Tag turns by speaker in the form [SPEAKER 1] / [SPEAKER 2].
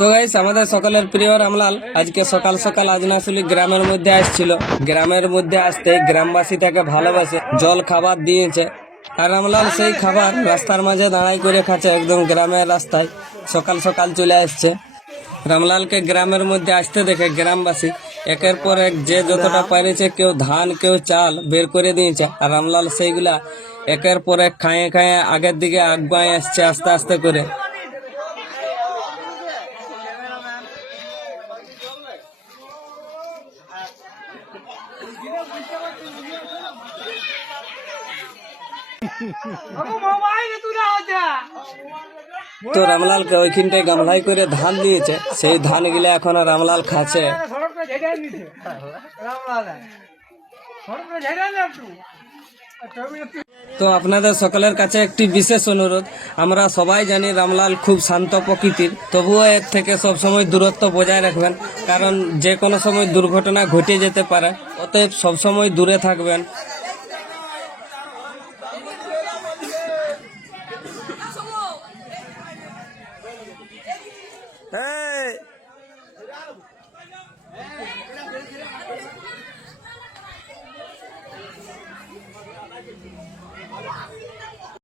[SPEAKER 1] তো গাইস আমাদের সকালের প্রিয় রামলাল আজকে সকাল সকাল আজনাশুলি গ্রামের মধ্যে আসছিল। গ্রামের মধ্যে আসতে গ্রামবাসী তাকে ভালোবাসে, জল খাবার দিয়েছে। আর রামলাল সেই খাবার রাস্তার মাঝে দাঁড়াই করে খাচ্ছে, একদম গ্রামের রাস্তায়। সকাল সকাল চলে আসছে। রামলালকে গ্রামের মধ্যে আসতে দেখে গ্রামবাসী একের পর এক যে যতটা পারেছে কেউ ধান, কেউ চাল বের করে দিয়েছে। আর রামলাল সেইগুলা একের পর এক খায়ে খায়ে আগের দিকে আগুয়ায় আসছে আস্তে আস্তে করে। তো রামলালকে ওইখানটায় গামলাই করে ধান দিয়েছে। সেই ধান ধানগুলো এখন রামলাল খাচ্ছে। তো আপনাদের সকলের কাছে একটি বিশেষ অনুরোধ। আমরা সবাই জানি রামলাল খুব শান্ত প্রকৃতির। তবুও এর থেকে সব সময় দূরত্ব বজায় রাখবেন। কারণ যে কোনো সময় দুর্ঘটনা ঘটে যেতে পারে। অতএব সবসময় দূরে থাকবেন।
[SPEAKER 2] Olha assim,